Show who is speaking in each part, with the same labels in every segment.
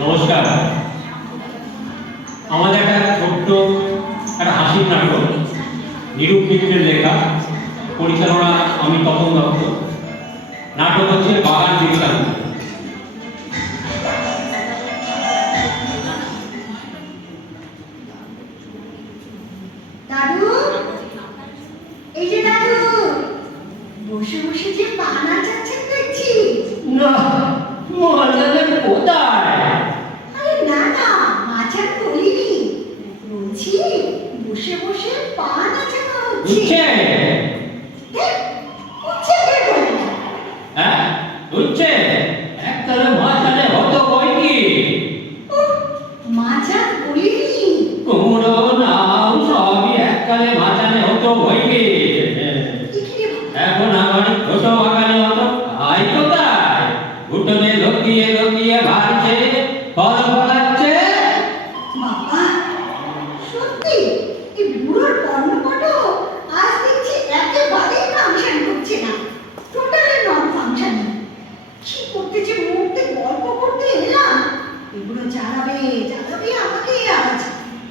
Speaker 1: নমস্কার। আমাদের একটা ছোট্ট একটা হাসির নাটক নিরূপ মিত্রের লেখা পরিচালনা আমি তপন দত্ত। নাটক হচ্ছে বাগান বৃত্তান্ত
Speaker 2: দাদু এই যে দাদু বসে বসে যে পানা দেখছি।
Speaker 1: না।
Speaker 2: বসে বসে পা নাচানো হচ্ছে।
Speaker 1: উচ্ছে।
Speaker 2: দেখ, উচ্ছে কে বলে
Speaker 1: হ্যাঁ? উচ্ছে? একতলা মাঝানে হতো বই কি?
Speaker 2: উহ, মাচার করিনি
Speaker 1: নাও সবই এককালে মাঝানে হতো বই কি?
Speaker 2: এখন
Speaker 1: আমার ছোট বাগানে হতো। আই কোথায়? উঠোনে লকিয়ে লকিয়ে ভারছে।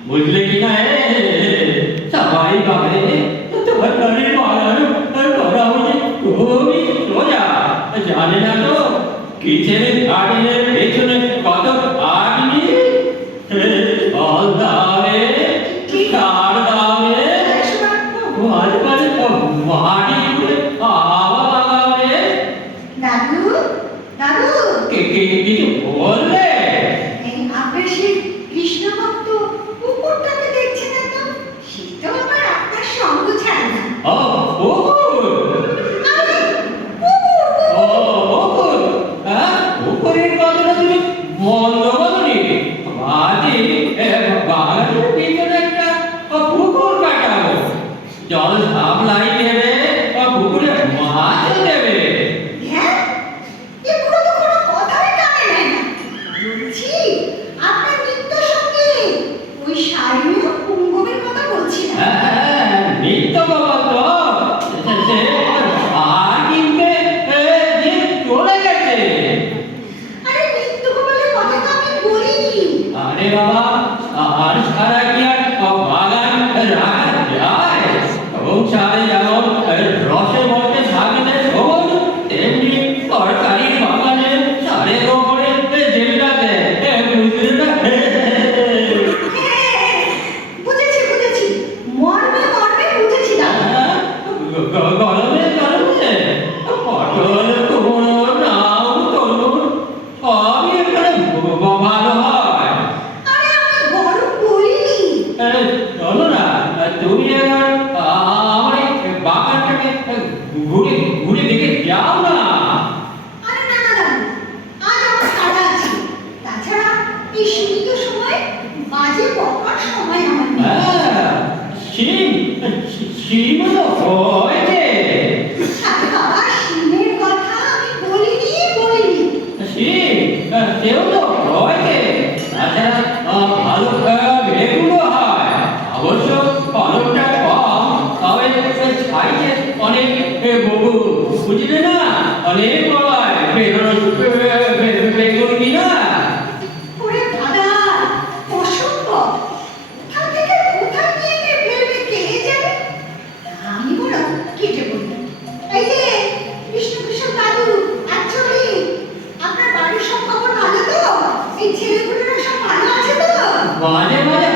Speaker 1: বুঝলে কি না? সবাই ভাবে তোমার খুবই সোজা জানে না তো কিচেনের গাড়ির পেছনে 咬的
Speaker 2: এই সীমিত সময় বাজে সময় আমার
Speaker 1: হ্যাঁ তো হয়েছে
Speaker 2: আরে বাবা সিমের কথা আমি বলিনি বলিনি।
Speaker 1: শিম সেও তো হয়েছে তাছাড়া ভালো আহ, হয়। অবশ্য ফলনটা কম তবে ছাইছে অনেক বহু বুঝলে না? অনেক হয় വളരെ വളരെ